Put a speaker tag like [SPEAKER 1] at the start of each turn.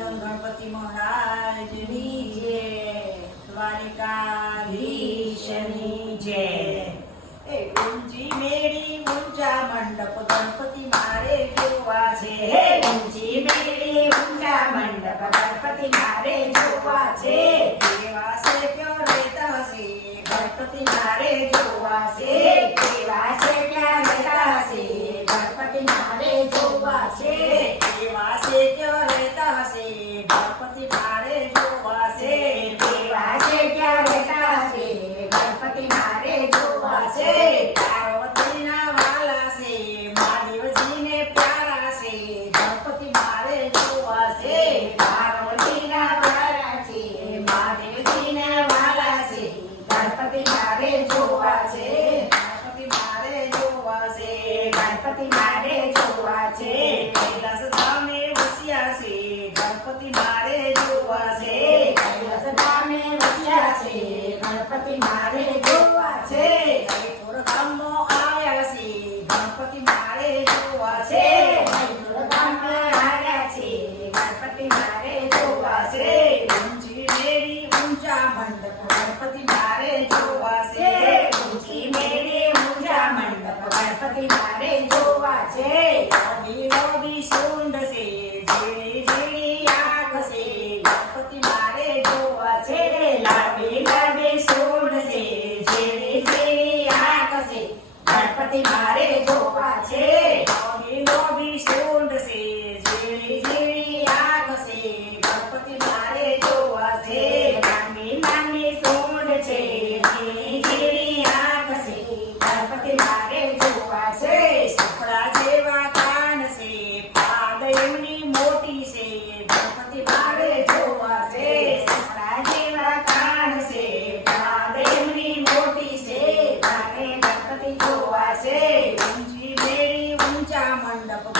[SPEAKER 1] સર્વનું ગણપતિ મહારાજની જય દ્વારિકાધીશની જય એ ઊંચી મેળી ઊંચા મંડપ ગણપતિ મારે જોવા છે. હે ઊંચી મેળી ઊંચા મંડપ ગણપતિ મારે જોવા છે. દેવાસે પ્યો રેતા હશે ગણપતિ મારે જોવા છે. મારે જોવા છે ગણપતિ મારે જોવા છે ગણપતિ મારે જોવા છે કૈલાસ ધામે વસ્યા છે ગણપતિ મારે જોવા છે કૈલાસ ધામે વસ્યા છે ગણપતિ મારે જોવા છે જીણી જીણી આંખ છે ગણપતિ મારે જોવા છે સુપડા જેવા કાન છે પાદ એમની મોટી છે ગણપતિ મારે જોવા છે સુપડા જેવા કાન છે પાદ એમની મોટી છે મારે ગણપતિ જોવા છે ઊંચી બેરી ઊંચા મંડપ